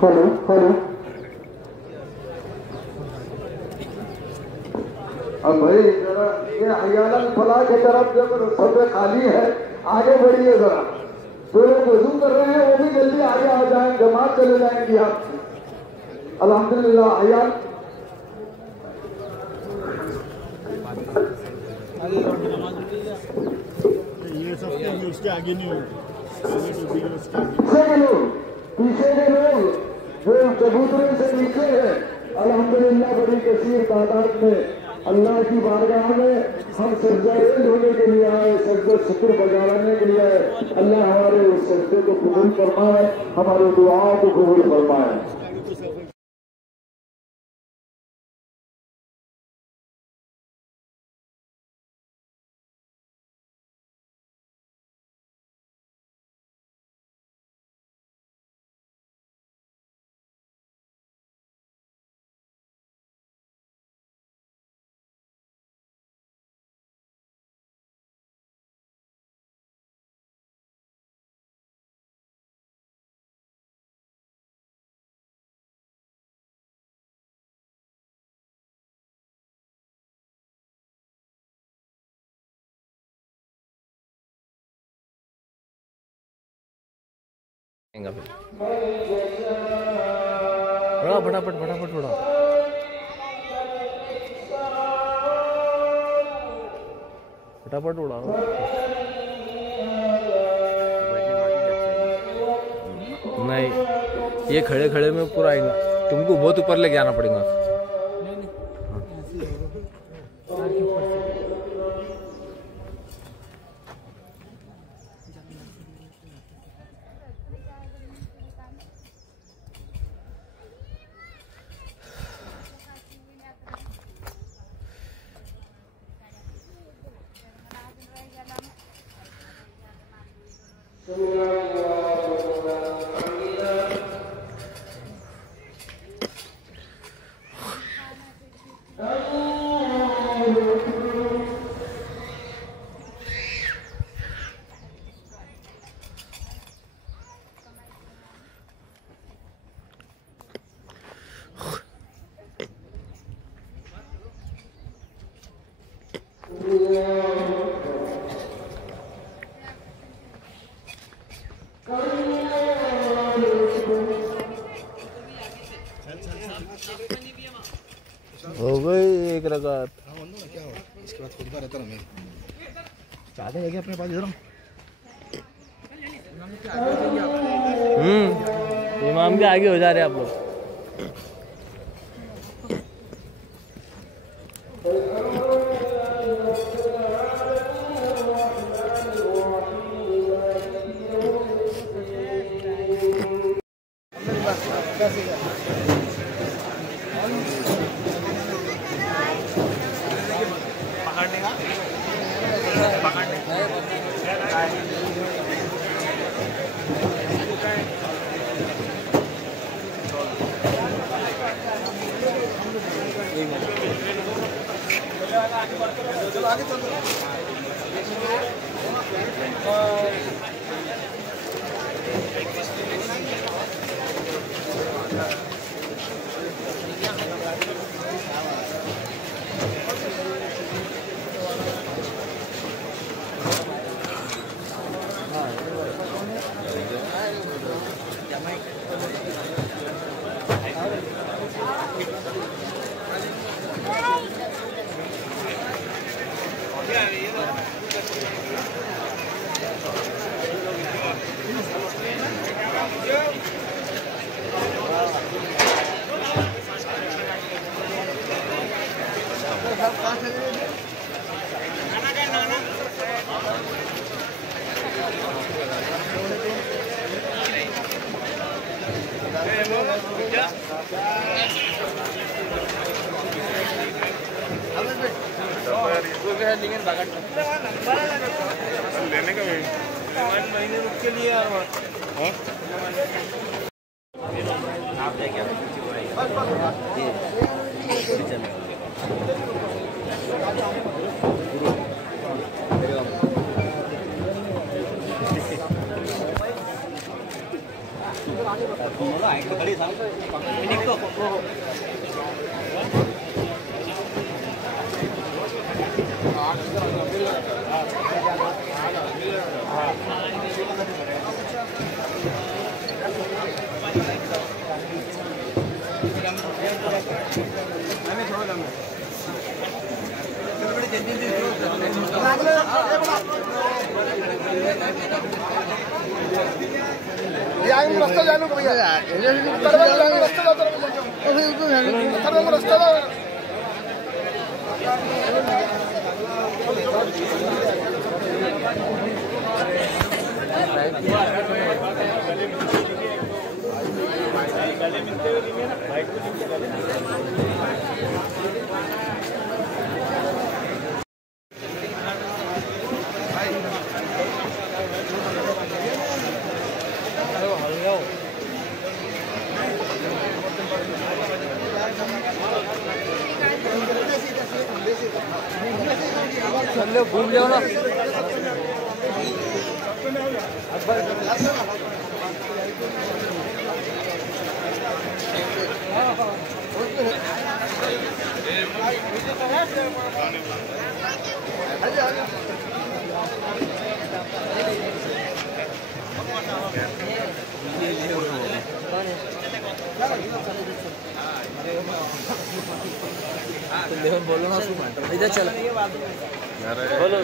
Hello hello. अब भाई जरा ये हरियाणा फलाह की तरफ जब सफे खाली है, आगे बढ़िए जरा। जो लोग वजू कर रहे हैं वो भी जल्दी आगे आ जाएं, जमात चले जाएंगी आप। अल्हम्दुलिल्लाह हरियाणा ये सब उसके आगे नहीं होगा। पीछे के लोग जो चबूतरे से नीचे है, अल्हम्दुलिल्लाह बड़ी कसीर तादाद में अल्लाह की बारगाह में हम सजदा होने के लिए आए, सजदा शुक्र बजाने के लिए आए। अल्लाह हमारे उस सजदे को कबूल फरमाए, हमारी दुआओं को कबूल फरमाए। उड़ा फटाफट फटाफट उड़ा। फटाफट उड़ा। नहीं, ये खड़े खड़े में पूरा आएगा, तुमको बहुत ऊपर लेके जाना पड़ेगा। हो गई एक रकात। क्या हो इसके बाद खुद का रहता ना मैं चाहते हैं कि अपने पास इधर इमाम के आगे हो जा रहे आप लोग। लेने का 1 महीने रुक के लिए यार रस्ता जाने को भैया रास्ता घूम जाओ ना बोलो ना इधर चलो बोलो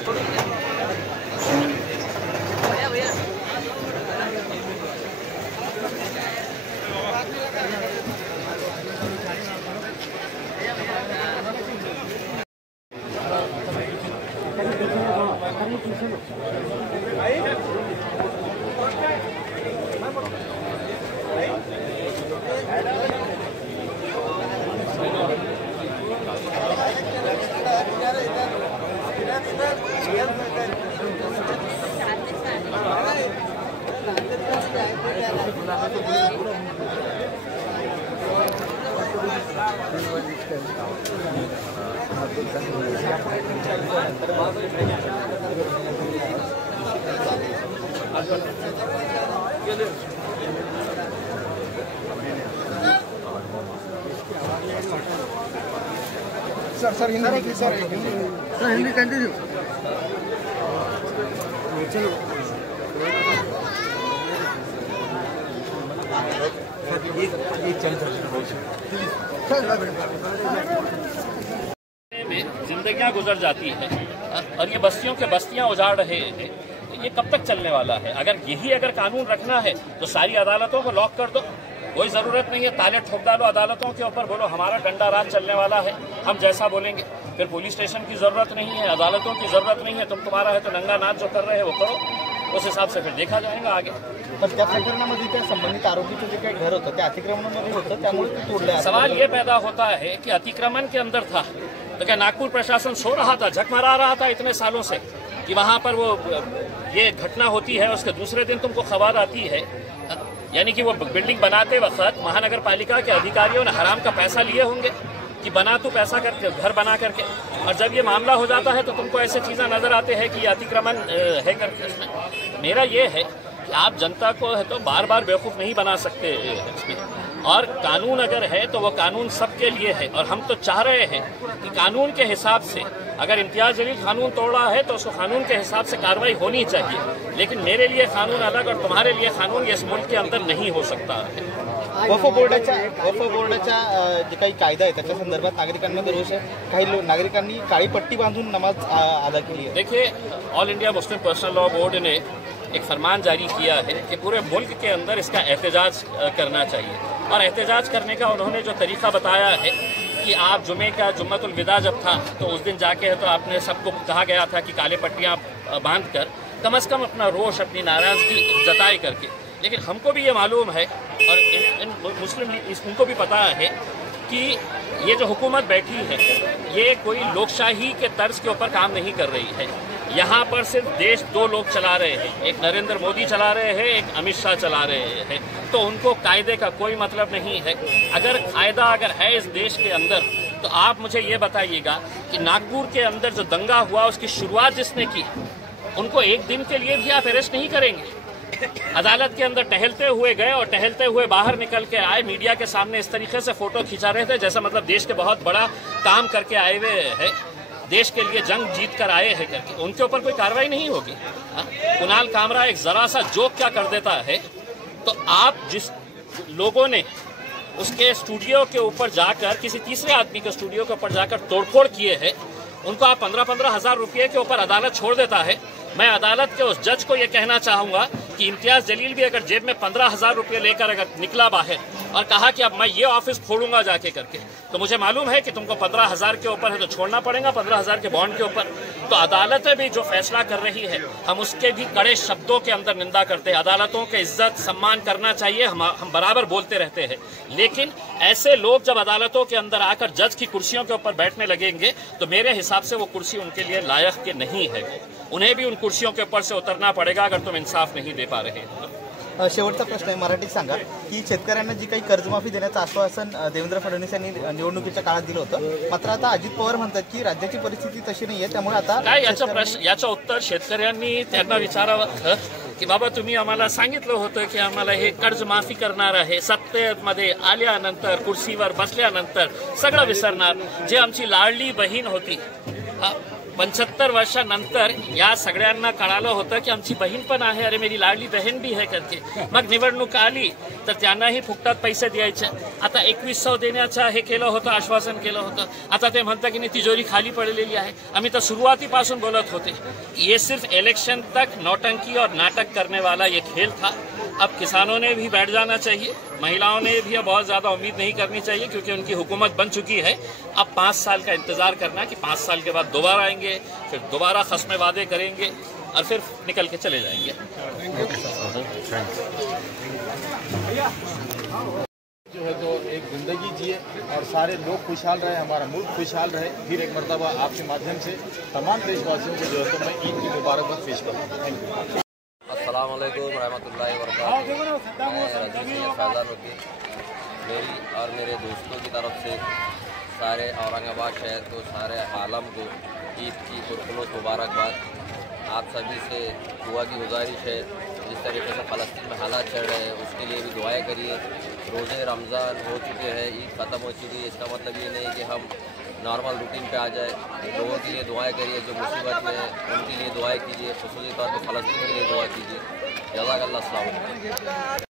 sir Hindi sir Hindi continue चलो जिंदगियां गुजर जाती है और ये बस्तियों के बस्तियां उजाड़ रहे हैं। ये कब तक चलने वाला है? अगर कानून रखना है तो सारी अदालतों को लॉक कर दो, कोई जरूरत नहीं है ताले ठोक डालो अदालतों के ऊपर, बोलो हमारा डंडा राज चलने वाला है, हम जैसा बोलेंगे। फिर पुलिस स्टेशन की जरूरत नहीं है, अदालतों की जरूरत नहीं है, तुम्हारा है तो नंगा नाच जो कर रहे हैं वो करो, उस हिसाब से फिर देखा जाएगा आगे। पण त्या प्रकरणामध्ये त्या संबंधित आरोपीचं जे काही घर होतं ते अतिक्रमणामध्ये होतं, त्यामुळे ते तोडलं। सवाल ये पैदा होता है कि अतिक्रमण के अंदर था तो क्या नागपुर प्रशासन सो रहा था, झक मरा रहा था इतने सालों से कि वहां पर वो ये घटना होती है, उसके दूसरे दिन तुमको खबर आती है? यानी कि वो बिल्डिंग बनाते वक्त महानगर पालिका के अधिकारियों ने हराम का पैसा लिए होंगे कि बना तू पैसा करके घर बना करके, और जब ये मामला हो जाता है तो तुमको ऐसे चीजें नजर आते हैं कि ये अतिक्रमण है करके। इसमें मेरा ये है कि आप जनता को है तो बार बार बेवकूफ़ नहीं बना सकते इसमें, और कानून अगर है तो वो कानून सबके लिए है, और हम तो चाह रहे हैं कि कानून के हिसाब से अगर इम्तियाज जलील कानून तोड़ा है तो उसको कानून के हिसाब से कार्रवाई होनी चाहिए, लेकिन मेरे लिए कानून अलग और तुम्हारे लिए कानून इस मुल्क के अंदर नहीं हो सकता है। वक्फ बोर्डाचा जे काही कायदा आहे त्याच्या संदर्भात नागरिकांमध्ये रोष आहे, काही नागरिकांनी काळी पट्टी बांधून नमाज अदा केली है। देखिए, all India Muslim personal law board ने एक फरमान जारी किया है कि पूरे मुल्क के अंदर इसका एहतजाज करना चाहिए, और एहतजाज करने का उन्होंने जो तरीका बताया है कि आप जुमे का जुम्मतुल विदा जब था तो उस दिन जाके है तो आपने सबको कहा गया था कि काले पट्टियाँ बांध कर कम से कम अपना रोष, अपनी नाराज़गी जताए करके, लेकिन हमको भी ये मालूम है और इन मुस्लिम उनको भी पता है कि ये जो हुकूमत बैठी है ये कोई लोकशाही के तर्ज के ऊपर काम नहीं कर रही है। यहाँ पर सिर्फ देश दो लोग चला रहे हैं, एक नरेंद्र मोदी चला रहे हैं, एक अमित शाह चला रहे हैं, तो उनको कायदे का कोई मतलब नहीं है। अगर कायदा अगर है इस देश के अंदर तो आप मुझे ये बताइएगा कि नागपुर के अंदर जो दंगा हुआ उसकी शुरुआत जिसने की उनको एक दिन के लिए भी आप अरेस्ट नहीं करेंगे? अदालत के अंदर टहलते हुए गए और टहलते हुए बाहर निकल के आए, मीडिया के सामने इस तरीके से फोटो खिंचा रहे थे जैसा मतलब देश के बहुत बड़ा काम करके आए हुए हैं, देश के लिए जंग जीत कर आए हैं करके। उनके ऊपर कोई कार्रवाई नहीं होगी। कुणाल कामरा एक जरा सा जोक क्या कर देता है, तो आप जिस लोगों ने उसके स्टूडियो के ऊपर जाकर, किसी तीसरे आदमी के स्टूडियो के ऊपर जाकर तोड़फोड़ किए हैं, उनको आप 15-15 हज़ार रुपये के ऊपर अदालत छोड़ देता है। मैं अदालत के उस जज को ये कहना चाहूँगा कि इम्तियाज़ जलील भी अगर जेब में 15,000 रुपये लेकर अगर निकला बाहर और कहा कि अब मैं ये ऑफिस फोड़ूंगा जाके करके, तो मुझे मालूम है कि तुमको 15,000 के ऊपर है तो छोड़ना पड़ेगा, 15,000 के बॉन्ड के ऊपर। तो अदालतें भी जो फैसला कर रही है, हम उसके भी कड़े शब्दों के अंदर निंदा करते हैं। अदालतों के इज्जत सम्मान करना चाहिए, हम बराबर बोलते रहते हैं, लेकिन ऐसे लोग जब अदालतों के अंदर आकर जज की कुर्सियों के ऊपर बैठने लगेंगे तो मेरे हिसाब से वो कुर्सी उनके लिए लायक के नहीं है। उन्हें भी उन कुर्सियों के ऊपर से उतरना पड़ेगा अगर तुम इंसाफ नहीं दे पा रहे हैं। शेवटचा प्रश्न आहे, मराठीत सांगा की शेतकऱ्यांना जी काही कर्जमाफी देण्याचं आश्वासन देवेंद्र फडणवीस यांनी निवडणुकीच्या काळात दिलं होतं, मात्र आता अजित पवार म्हणतात की राज्याची परिस्थिती तशी नाहीये, त्यामुळे आता काय याचं उत्तर शेतकऱ्यांनी त्यांना विचारावं की बाबा तुम्ही आम्हाला सांगितलं होतं की आम्हाला हे कर्जमाफी करणार आहे, सत्तेमध्ये आल्यानंतर कुर्सीवर बसल्यानंतर सगळं विसरणार। जे आमची लाडली बहीण होती 75 वर्षानंतर या सगळ्यांना कळालं होतं की आमची बहीण पण आहे, अरे मेरी लाडली बहीण भी है करके। मग निवडणूक आली तर त्यांनाही फुकटात पैसे द्यायचे। आता 2100 देण्याचं हे केलं होतं, आश्वासन केलं होतं, आता ते म्हणतात की तिजोरी खाली पडलेली आहे। आम्ही तर सुरुवातीपासून बोलत होते ये सिर्फ इलेक्शन तक नौटंकी और नाटक करने वाला ये खेल था। अब किसानों ने भी बैठ जाना चाहिए, महिलाओं ने भी अब बहुत ज़्यादा उम्मीद नहीं करनी चाहिए क्योंकि उनकी हुकूमत बन चुकी है। अब 5 साल का इंतज़ार करना कि 5 साल के बाद दोबारा आएंगे, फिर दोबारा खस्म वादे करेंगे और फिर निकल के चले जाएंगे। जो है तो एक ज़िंदगी जिए और सारे लोग खुशहाल रहे, हमारा मुल्क खुशहाल रहे। फिर एक मरतबा आपके माध्यम से तमाम देशवासियों को जो है तो मैं ईद की मुबारकबाद पेश करता हूँ। Thank you. अस्सलाम वालेकुम रहमतुल्लाहि व बरकातुहू। मैं रजीज़ फ़ैज़ानुद्दीन, मेरी और मेरे दोस्तों की तरफ से सारे औरंगाबाद शहर को, सारे आलम को ईद की पुरखुलूस मुबारकबाद। आप सभी से दुआ की गुजारिश है, जिस तरीके से फ़लस्तीन में हालात चल रहे हैं उसके लिए भी दुआएं करिए। रोज़े रमज़ान हो चुके हैं, ईद ख़त्म हो चुकी है, इसका मतलब ये नहीं कि हम नॉर्मल रूटीन पे आ जाए। लोगों के लिए दुआएं करिए, जो मुसीबत में है उनके लिए दुआएं कीजिए, ख़ुसूसी तौर पर फ़लस्तीन के लिए दुआ कीजिए। जज़ाकल्लाह। अस्सलाम वालेकुम।